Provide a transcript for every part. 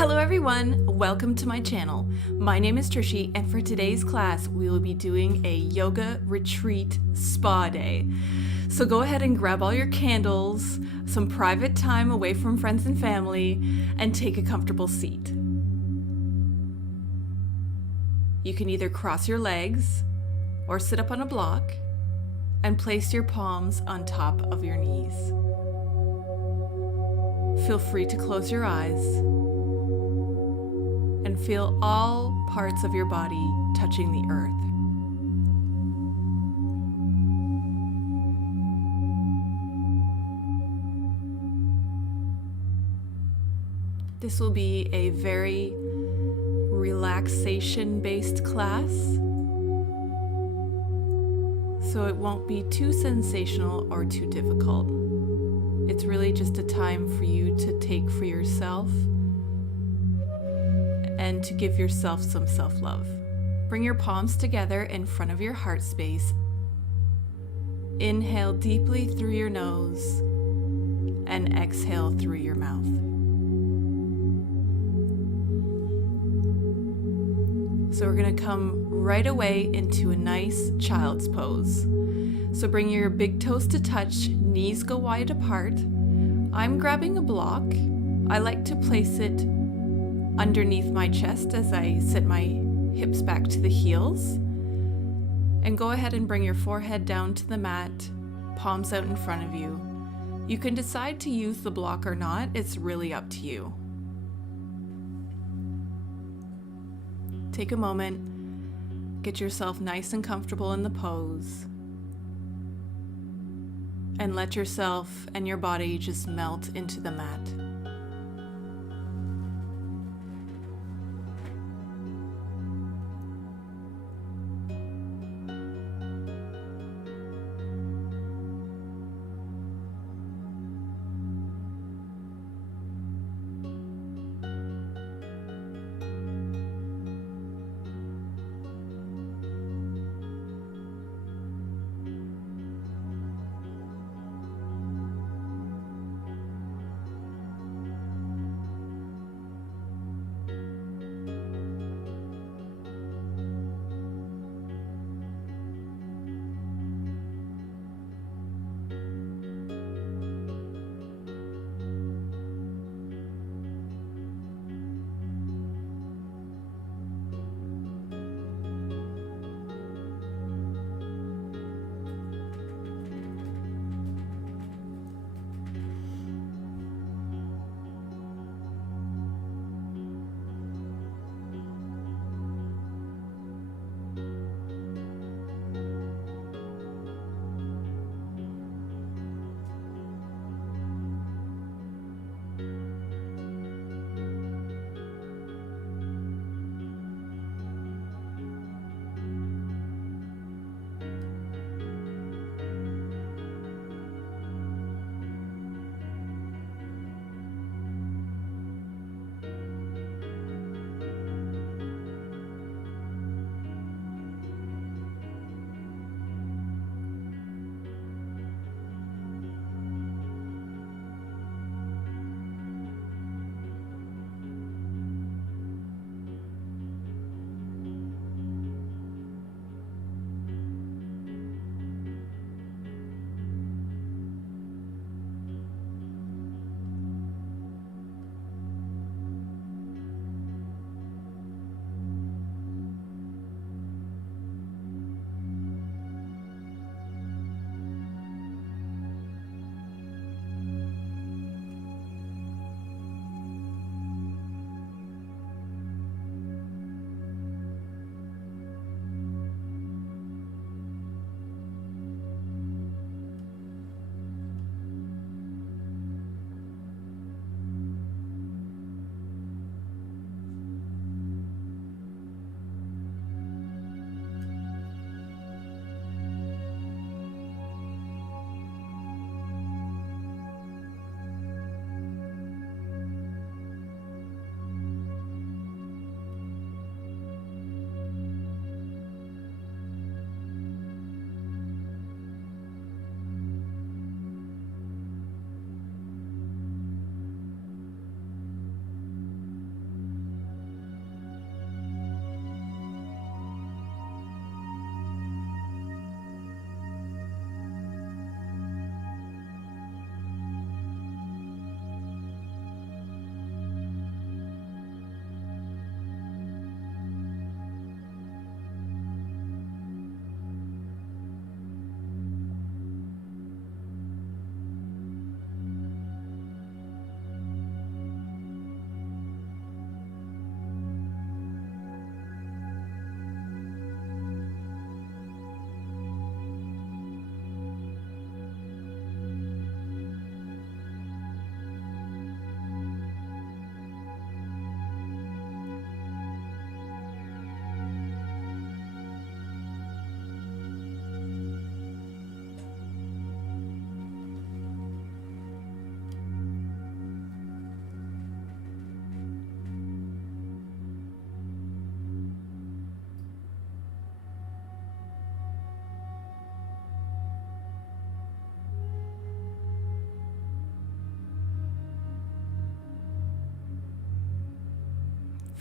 Hello everyone, welcome to my channel. My name is Trishy, and for today's class we will be doing a yoga retreat spa day. So go ahead and grab all your candles, some private time away from friends and family, and take a comfortable seat. You can either cross your legs or sit up on a block and place your palms on top of your knees. Feel free to close your eyes and feel all parts of your body touching the earth. This will be a very relaxation-based class, so it won't be too sensational or too difficult. It's really just a time for you to take for yourself and to give yourself some self-love. Bring your palms together in front of your heart space. Inhale deeply through your nose and exhale through your mouth. So we're going to come right away into a nice child's pose. So bring your big toes to touch, knees go wide apart. I'm grabbing a block. I like to place it underneath my chest as I sit my hips back to the heels. And go ahead and bring your forehead down to the mat, palms out in front of you. You can decide to use the block or not, it's really up to you. Take a moment, get yourself nice and comfortable in the pose, and let yourself and your body just melt into the mat.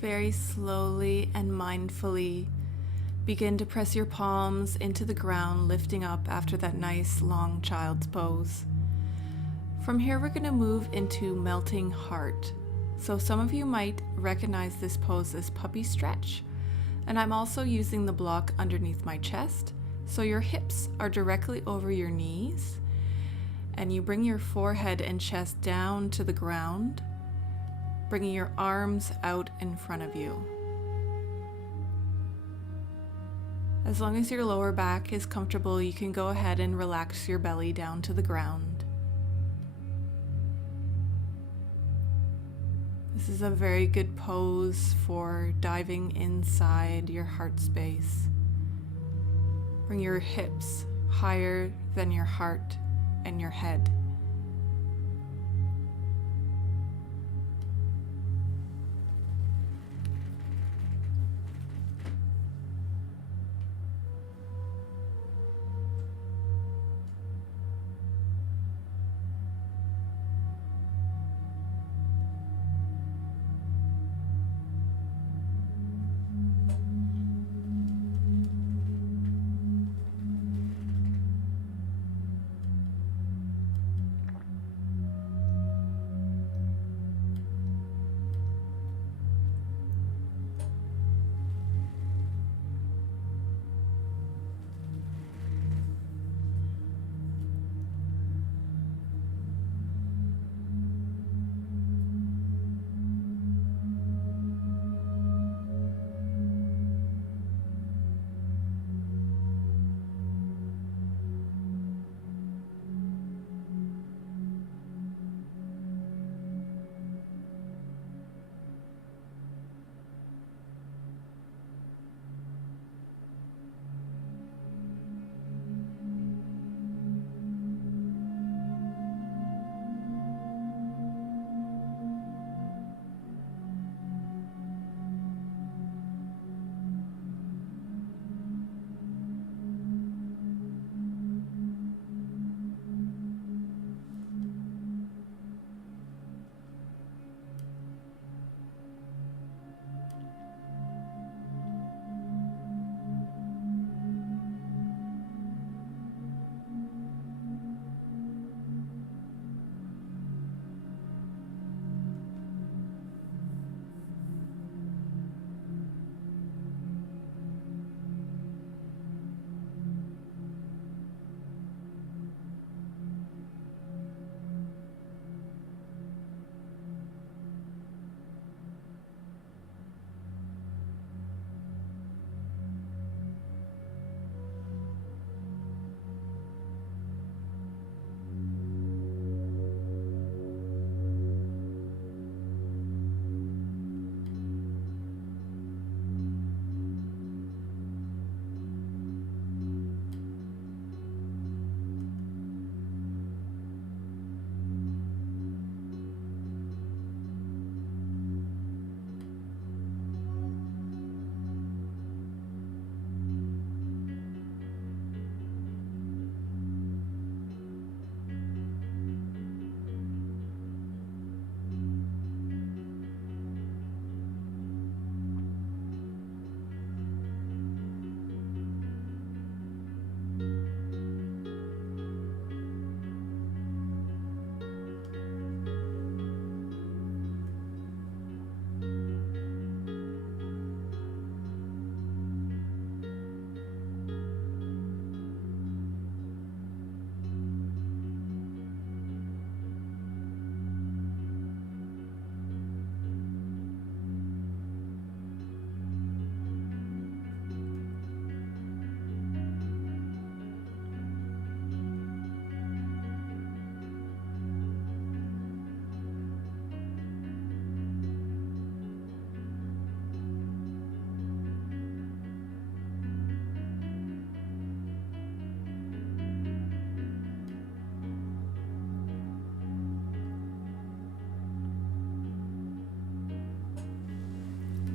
Very slowly and mindfully begin to press your palms into the ground, lifting up after that nice long child's pose. From here, we're going to move into melting heart. So some of you might recognize this pose as puppy stretch, and I'm also using the block underneath my chest. So your hips are directly over your knees, and you bring your forehead and chest down to the ground, bringing your arms out in front of you. As long as your lower back is comfortable, you can go ahead and relax your belly down to the ground. This is a very good pose for diving inside your heart space. Bring your hips higher than your heart and your head.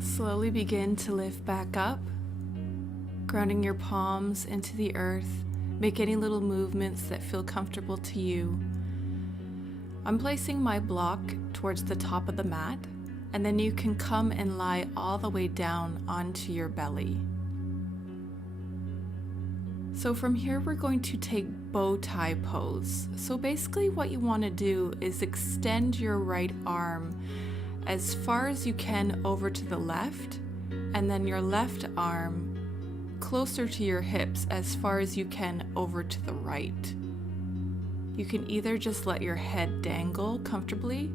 Slowly begin to lift back up, grounding your palms into the earth. Make any little movements that feel comfortable to you. I'm placing my block towards the top of the mat, And then you can come and lie all the way down onto your belly. So from here, we're going to take bow tie pose. So basically what you want to do is extend your right arm as far as you can over to the left, and then your left arm closer to your hips as far as you can over to the right. You can either just let your head dangle comfortably,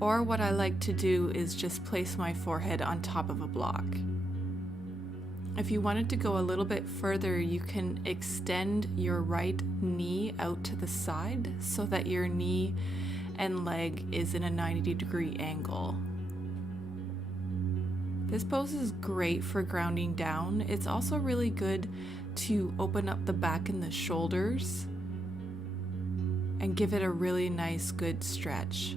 or what I like to do is just place my forehead on top of a block. If you wanted to go a little bit further, you can extend your right knee out to the side so that your knee and leg is in a 90-degree angle. This pose is great for grounding down. It's also really good to open up the back and the shoulders and give it a really nice, good stretch.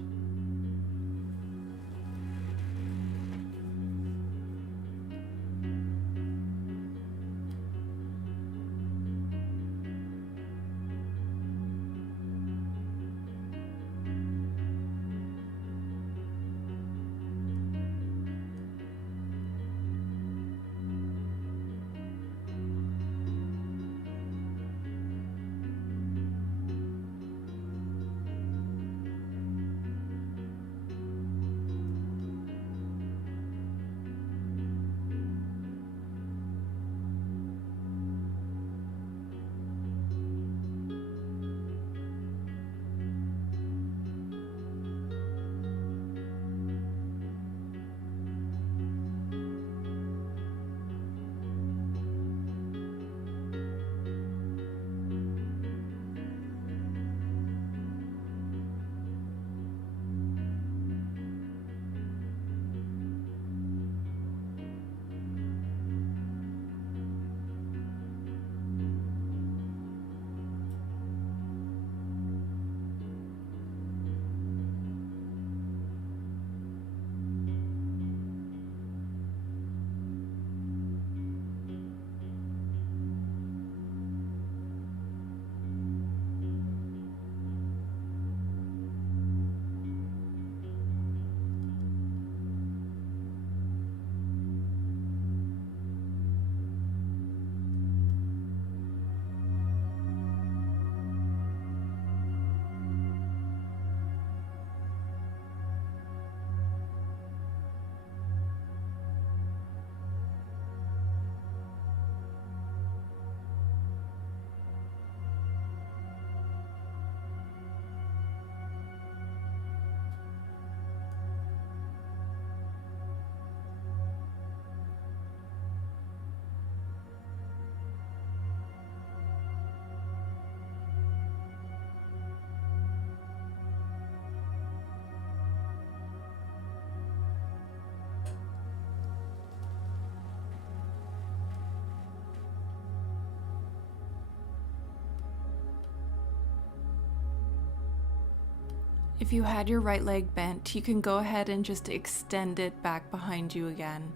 If you had your right leg bent, you can go ahead and just extend it back behind you again.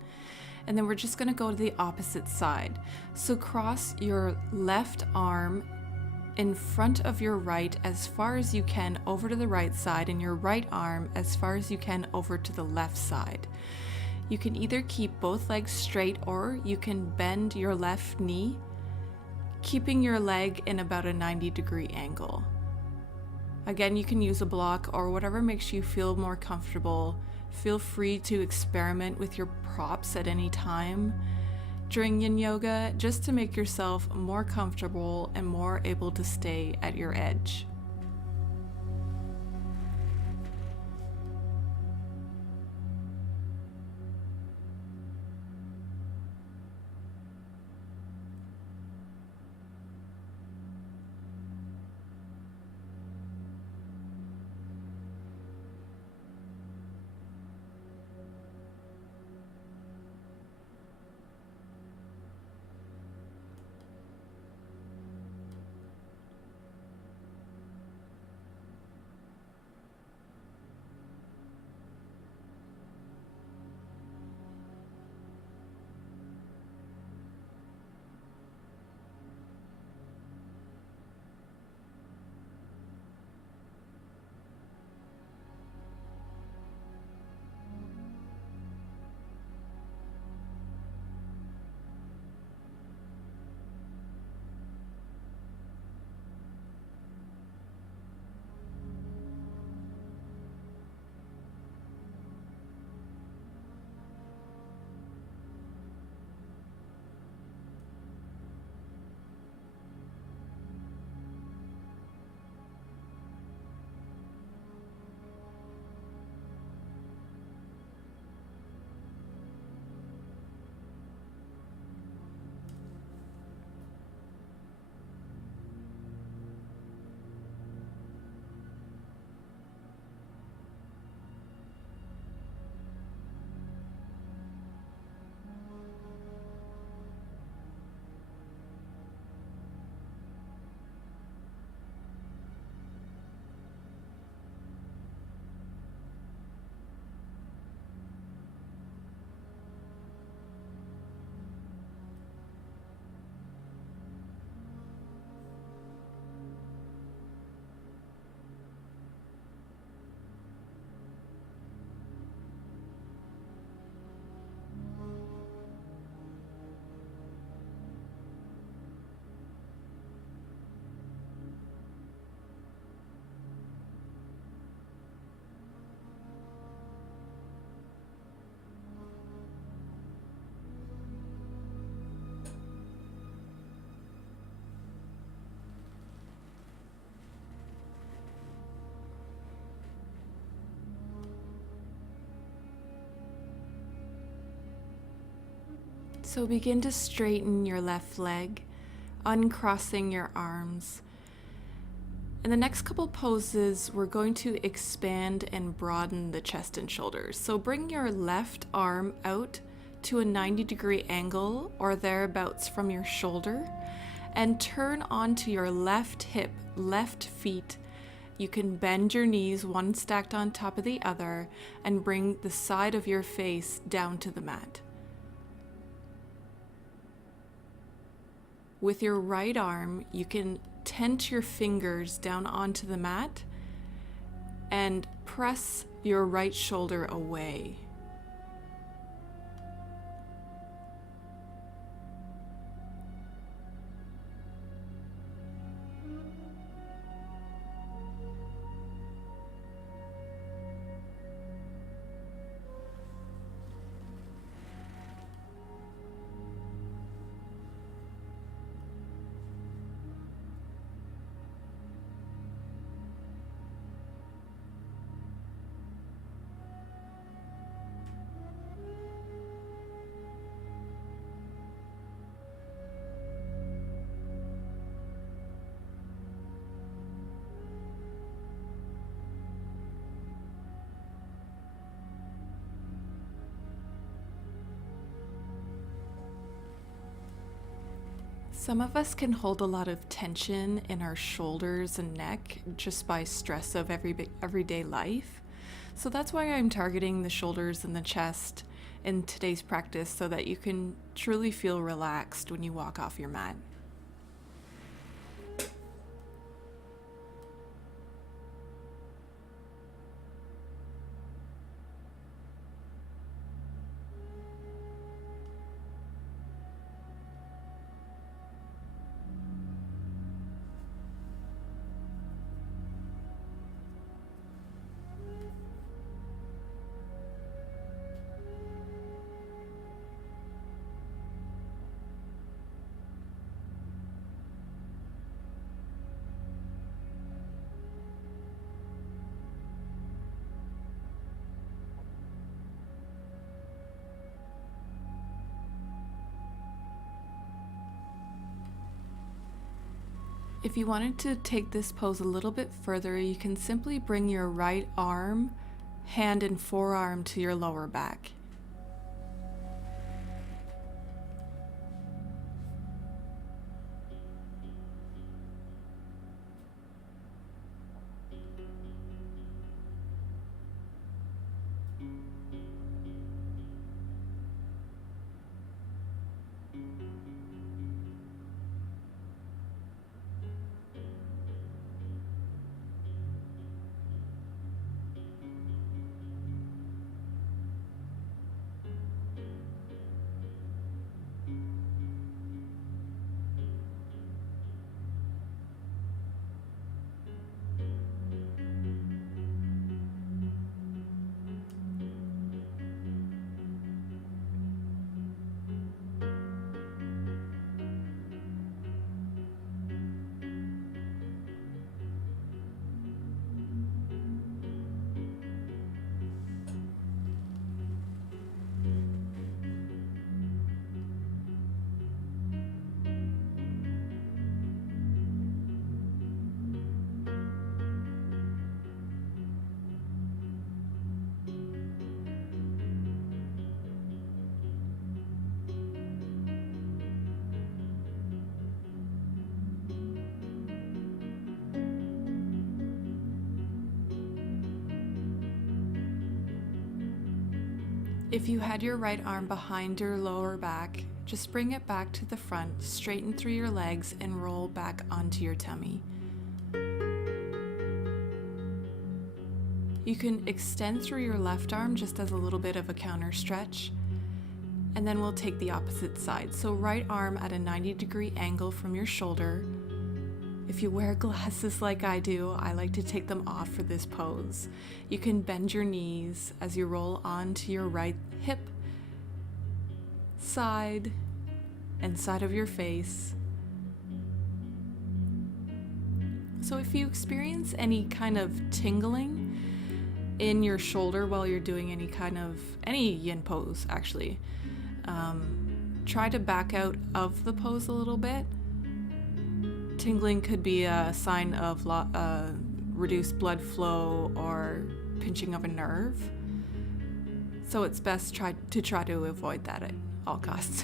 And then we're just going to go to the opposite side. So cross your left arm in front of your right as far as you can over to the right side, and your right arm as far as you can over to the left side. You can either keep both legs straight, or you can bend your left knee, keeping your leg in about a 90-degree angle. Again, you can use a block or whatever makes you feel more comfortable. Feel free to experiment with your props at any time during Yin Yoga, just to make yourself more comfortable and more able to stay at your edge. So begin to straighten your left leg, uncrossing your arms. In the next couple poses, we're going to expand and broaden the chest and shoulders. So bring your left arm out to a 90-degree angle or thereabouts from your shoulder and turn onto your left hip, left feet. You can bend your knees, one stacked on top of the other, and bring the side of your face down to the mat. With your right arm, you can tent your fingers down onto the mat and press your right shoulder away. Some of us can hold a lot of tension in our shoulders and neck just by stress of everyday life. So that's why I'm targeting the shoulders and the chest in today's practice so that you can truly feel relaxed when you walk off your mat. If you wanted to take this pose a little bit further, you can simply bring your right arm, hand, and forearm to your lower back. If you had your right arm behind your lower back, just bring it back to the front, straighten through your legs, and roll back onto your tummy. You can extend through your left arm just as a little bit of a counter stretch, and then we'll take the opposite side. So right arm at a 90-degree angle from your shoulder. If you wear glasses like I do, I like to take them off for this pose. You can bend your knees as you roll onto your right hip, side, and side of your face. So if you experience any kind of tingling in your shoulder while you're doing any yin pose, actually, try to back out of the pose a little bit. Tingling could be a sign of reduced blood flow or pinching of a nerve. So it's best to try to avoid that at all costs.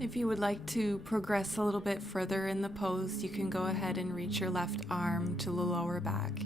If you would like to progress a little bit further in the pose, you can go ahead and reach your left arm to the lower back.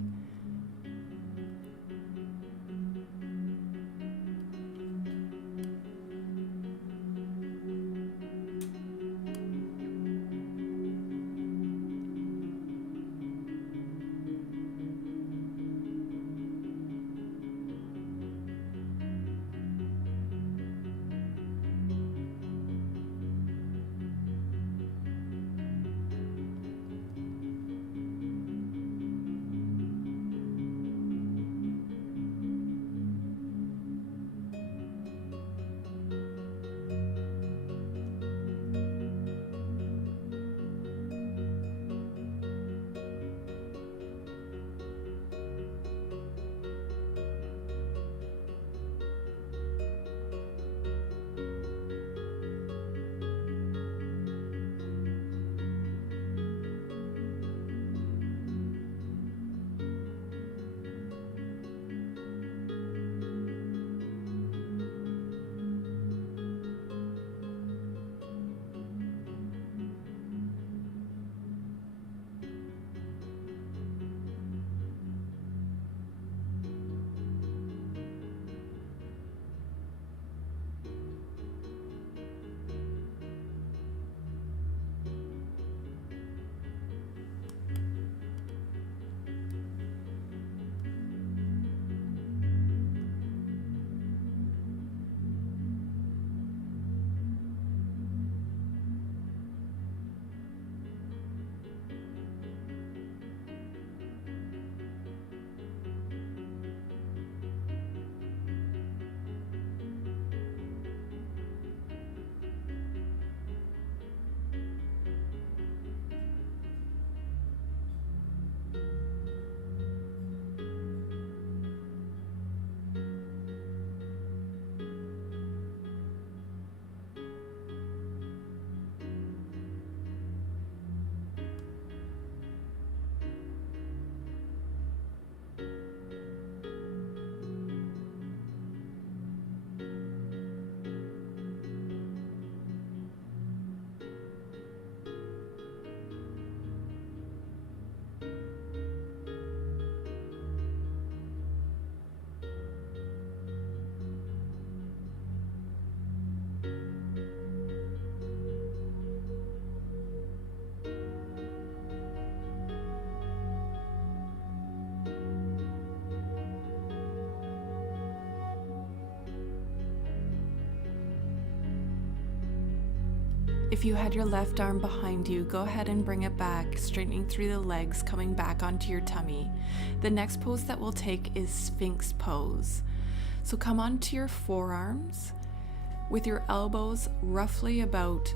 If you had your left arm behind you, go ahead and bring it back, straightening through the legs, coming back onto your tummy. The next pose that we'll take is Sphinx Pose. So come onto your forearms with your elbows roughly about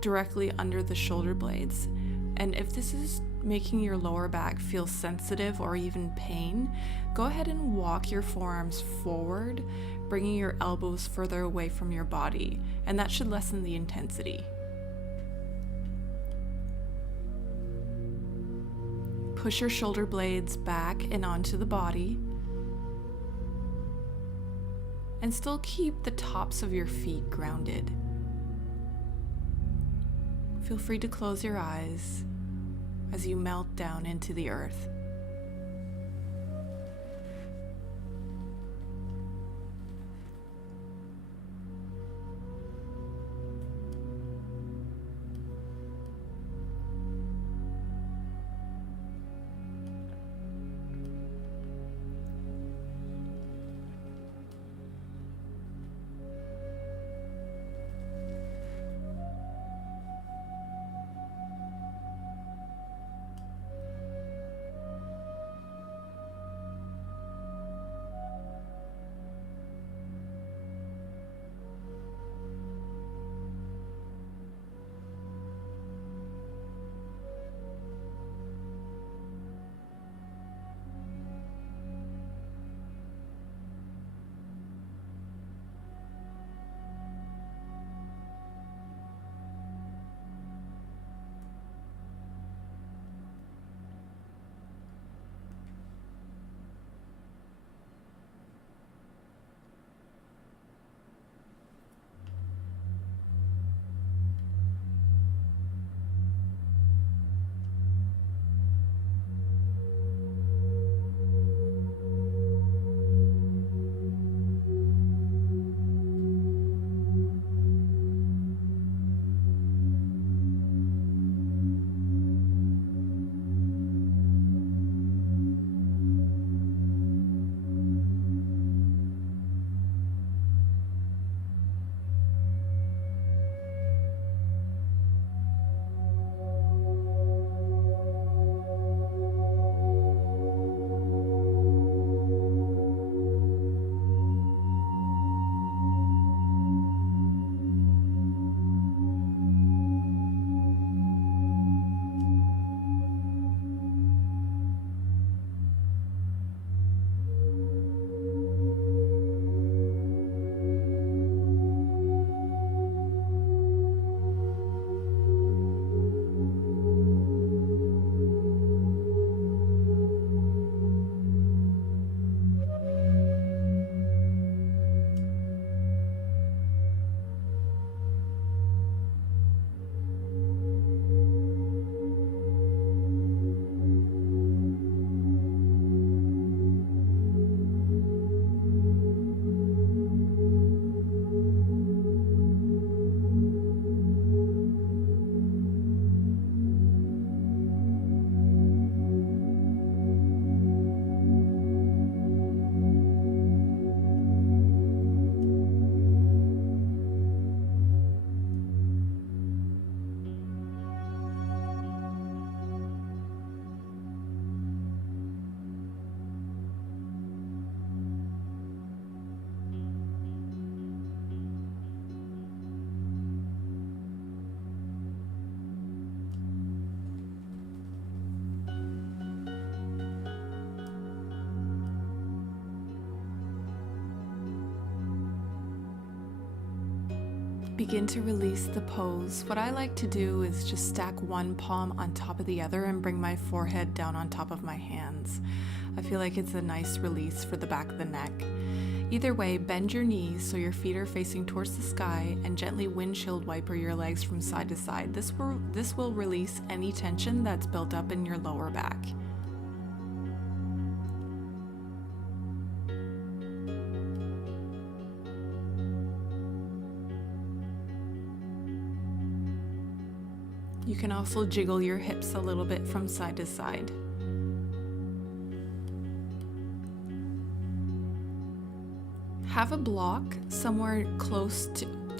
directly under the shoulder blades. And if this is making your lower back feel sensitive or even pain, go ahead and walk your forearms forward, bringing your elbows further away from your body, and that should lessen the intensity. Push your shoulder blades back and onto the body, and still keep the tops of your feet grounded. Feel free to close your eyes as you melt down into the earth. Begin to release the pose. What I like to do is just stack one palm on top of the other and bring my forehead down on top of my hands. I feel like it's a nice release for the back of the neck. Either way, bend your knees so your feet are facing towards the sky and gently windshield wiper your legs from side to side. This will release any tension that's built up in your lower back. You can also jiggle your hips a little bit from side to side. Have a block somewhere close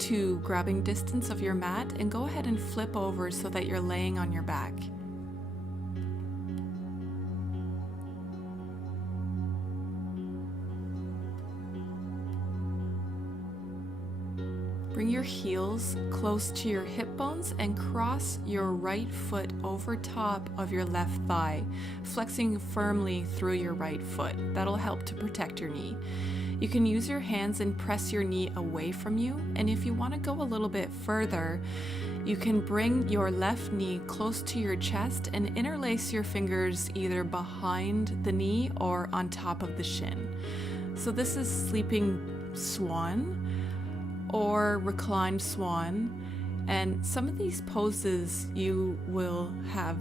to grabbing distance of your mat and go ahead and flip over so that you're laying on your back. Bring your heels close to your hip bones and cross your right foot over top of your left thigh, flexing firmly through your right foot. That'll help to protect your knee. You can use your hands and press your knee away from you, and if you want to go a little bit further, you can bring your left knee close to your chest and interlace your fingers either behind the knee or on top of the shin. So this is sleeping swan or reclined swan, and some of these poses you will have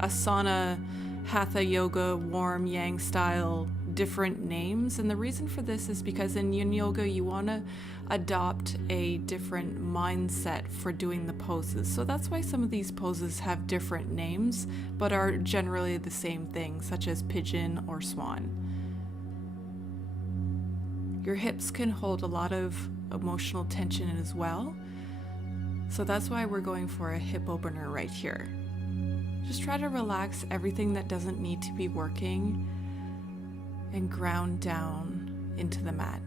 asana, hatha yoga, warm yang style different names, and the reason for this is because in Yin Yoga you want to adopt a different mindset for doing the poses. So that's why some of these poses have different names but are generally the same thing, such as pigeon or swan. Your hips can hold a lot of emotional tension as well, so that's why we're going for a hip opener right here. Just try to relax everything that doesn't need to be working and ground down into the mat.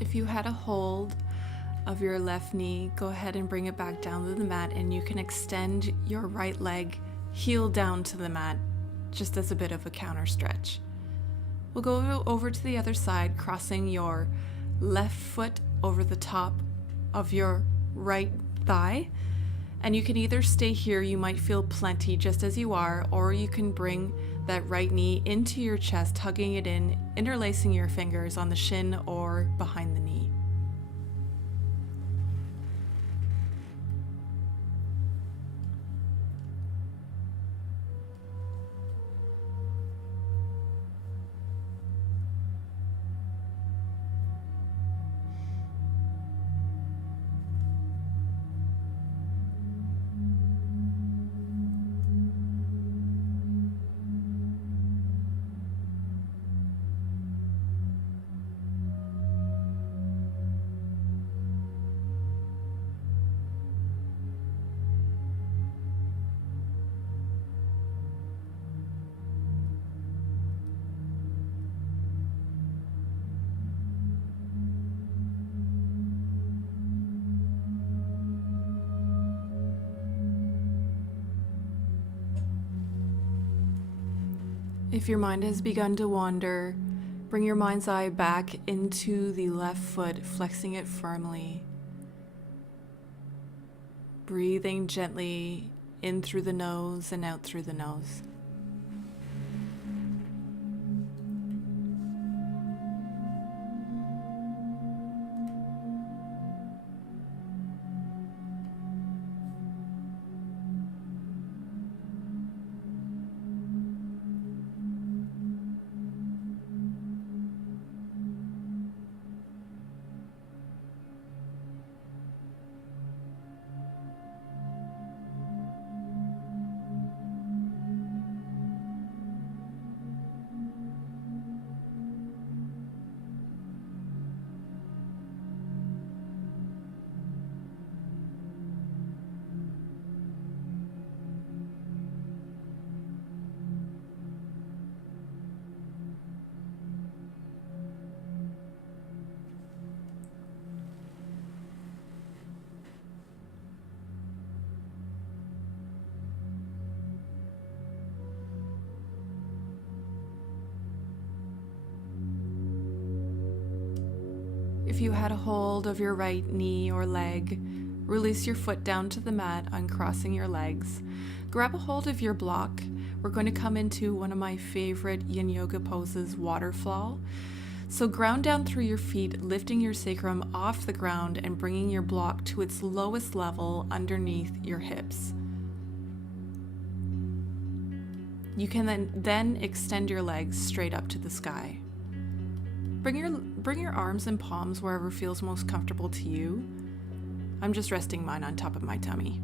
If you had a hold of your left knee, go ahead and bring it back down to the mat, and you can extend your right leg heel down to the mat just as a bit of a counter stretch. We'll go over to the other side, crossing your left foot over the top of your right thigh, and you can either stay here, you might feel plenty just as you are, or you can bring that right knee into your chest, hugging it in, interlacing your fingers on the shin or behind the knee. If your mind has begun to wander, bring your mind's eye back into the left foot, flexing it firmly. Breathing gently in through the nose and out through the nose. If you had a hold of your right knee or leg, release your foot down to the mat, uncrossing your legs. Grab a hold of your block. We're going to come into one of my favorite Yin Yoga poses, waterfall. So ground down through your feet, lifting your sacrum off the ground and bringing your block to its lowest level underneath your hips. You can then extend your legs straight up to the sky. Bring your arms and palms wherever feels most comfortable to you. I'm just resting mine on top of my tummy.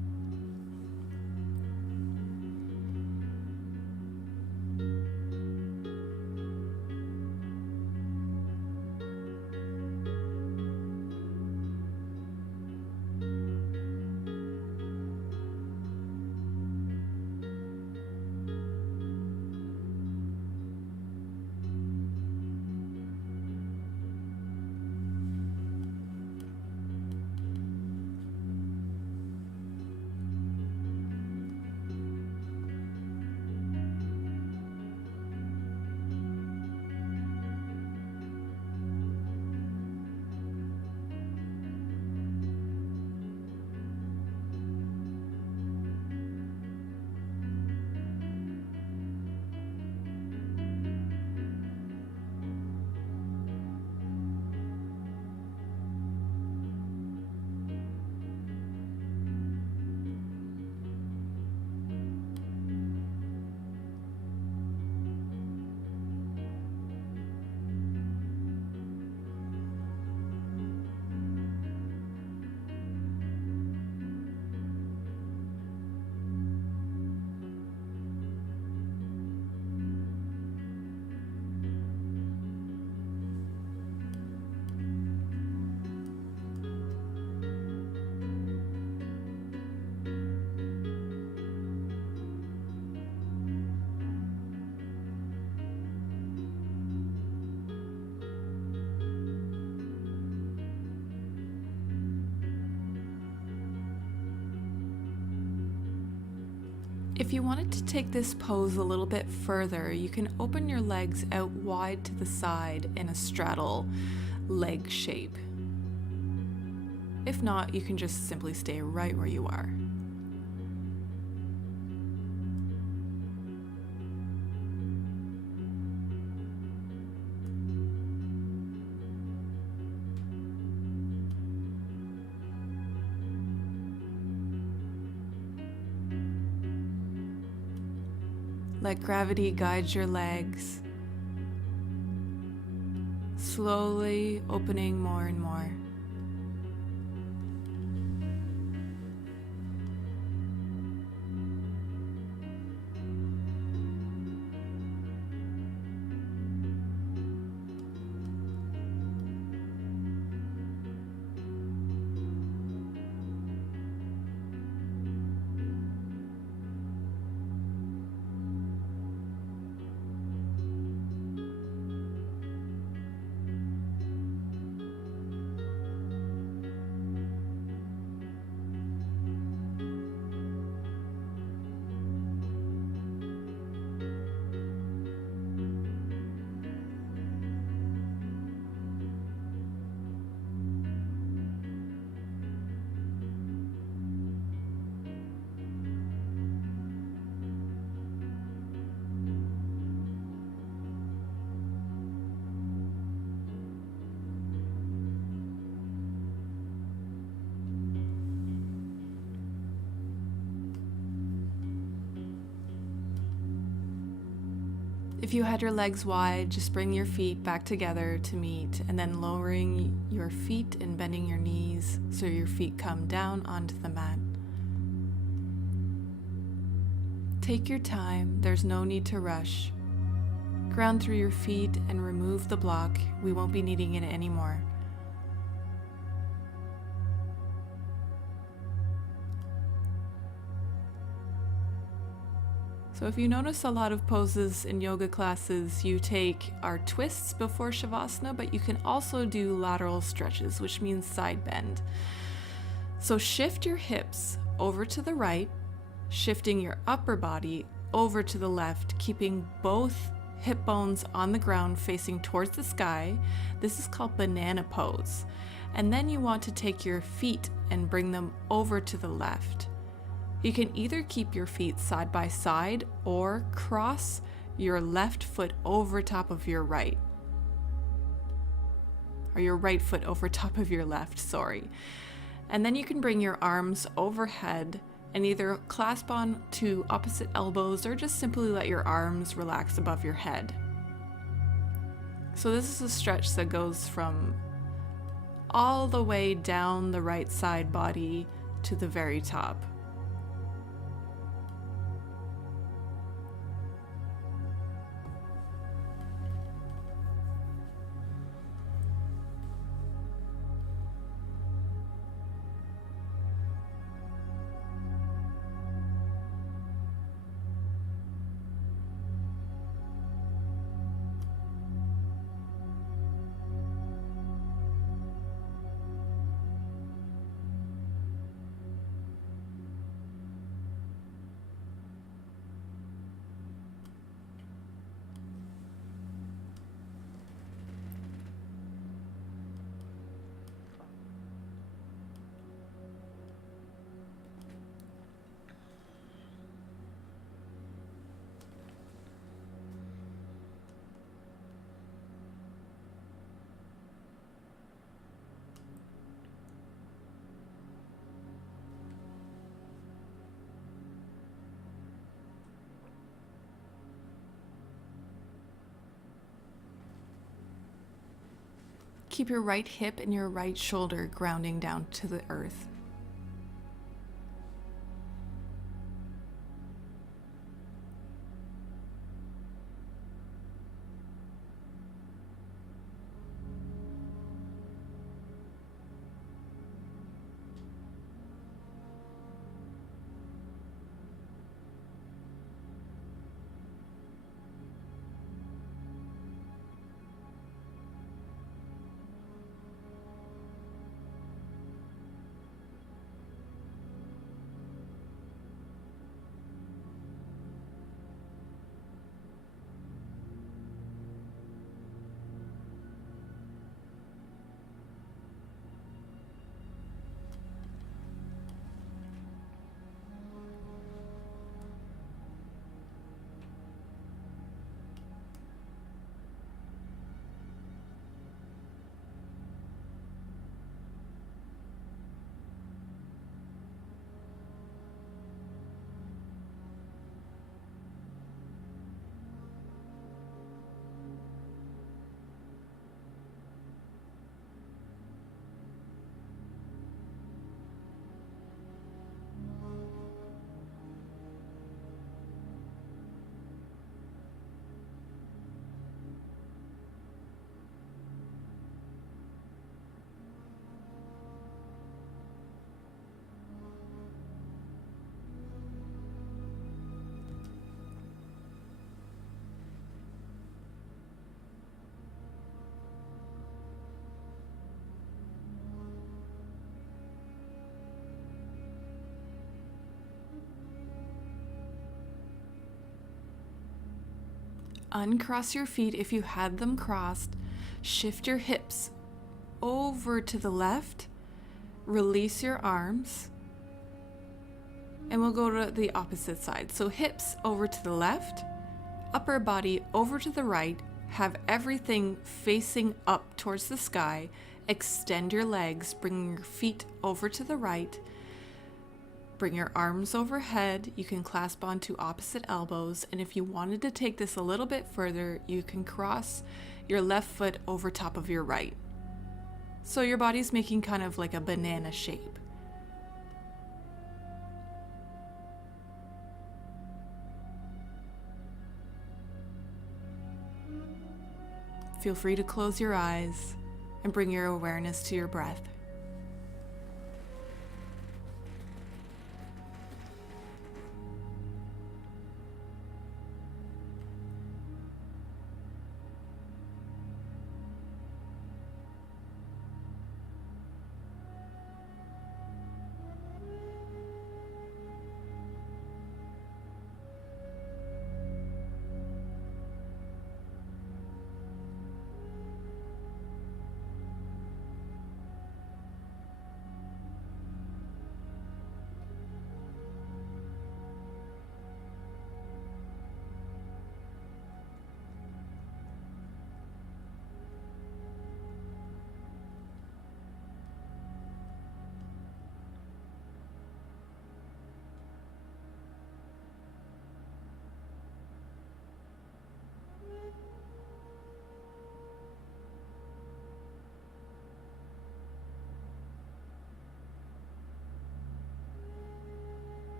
If you wanted to take this pose a little bit further, you can open your legs out wide to the side in a straddle leg shape. If not, you can just simply stay right where you are. Let gravity guide your legs, slowly opening more and more. If you had your legs wide, just bring your feet back together to meet, and then lowering your feet and bending your knees so your feet come down onto the mat. Take your time, there's no need to rush. Ground through your feet and remove the block. We won't be needing it anymore. So if you notice a lot of poses in yoga classes, you take our twists before Shavasana, but you can also do lateral stretches, which means side bend. So shift your hips over to the right, shifting your upper body over to the left, keeping both hip bones on the ground facing towards the sky. This is called banana pose. And then you want to take your feet and bring them over to the left. You can either keep your feet side by side or cross your left foot over top of your right. Or your right foot over top of your left, sorry. And then you can bring your arms overhead and either clasp on to opposite elbows or just simply let your arms relax above your head. So this is a stretch that goes from all the way down the right side body to the very top. Keep your right hip and your right shoulder grounding down to the earth. Uncross your feet if you had them crossed. Shift your hips over to the left. Release your arms. And we'll go to the opposite side. So hips over to the left, upper body over to the right. Have everything facing up towards the sky. Extend your legs, bringing your feet over to the right. Bring your arms overhead. You can clasp onto opposite elbows. And if you wanted to take this a little bit further, you can cross your left foot over top of your right. So your body's making kind of like a banana shape. Feel free to close your eyes and bring your awareness to your breath.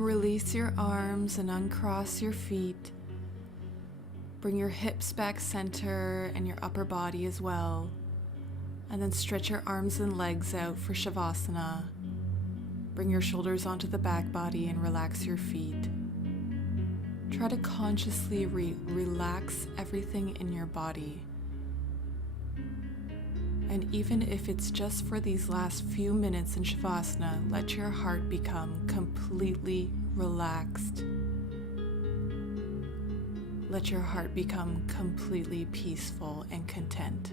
Release your arms and uncross your feet. Bring your hips back center and your upper body as well. And then stretch your arms and legs out for Shavasana. Bring your shoulders onto the back body and relax your feet. Try to consciously relax everything in your body. And even if it's just for these last few minutes in Shavasana, let your heart become completely relaxed. Let your heart become completely peaceful and content.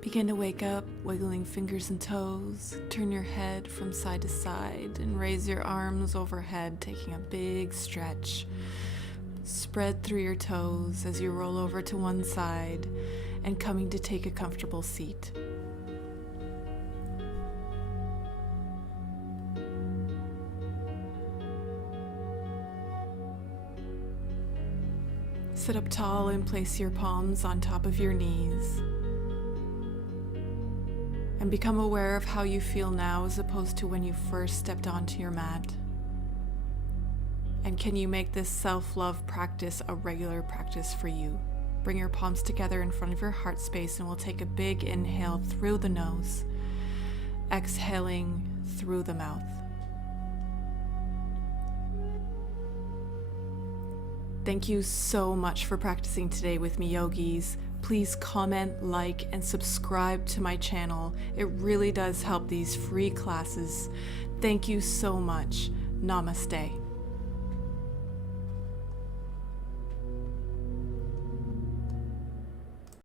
Begin to wake up, wiggling fingers and toes. Turn your head from side to side and raise your arms overhead, taking a big stretch. Spread through your toes as you roll over to one side and coming to take a comfortable seat. Sit up tall and place your palms on top of your knees. And become aware of how you feel now as opposed to when you first stepped onto your mat. And can you make this self-love practice a regular practice for you? Bring your palms together in front of your heart space and we'll take a big inhale through the nose, exhaling through the mouth. Thank you so much for practicing today with me, yogis. Please comment, like, and subscribe to my channel. It really does help these free classes. Thank you so much. Namaste.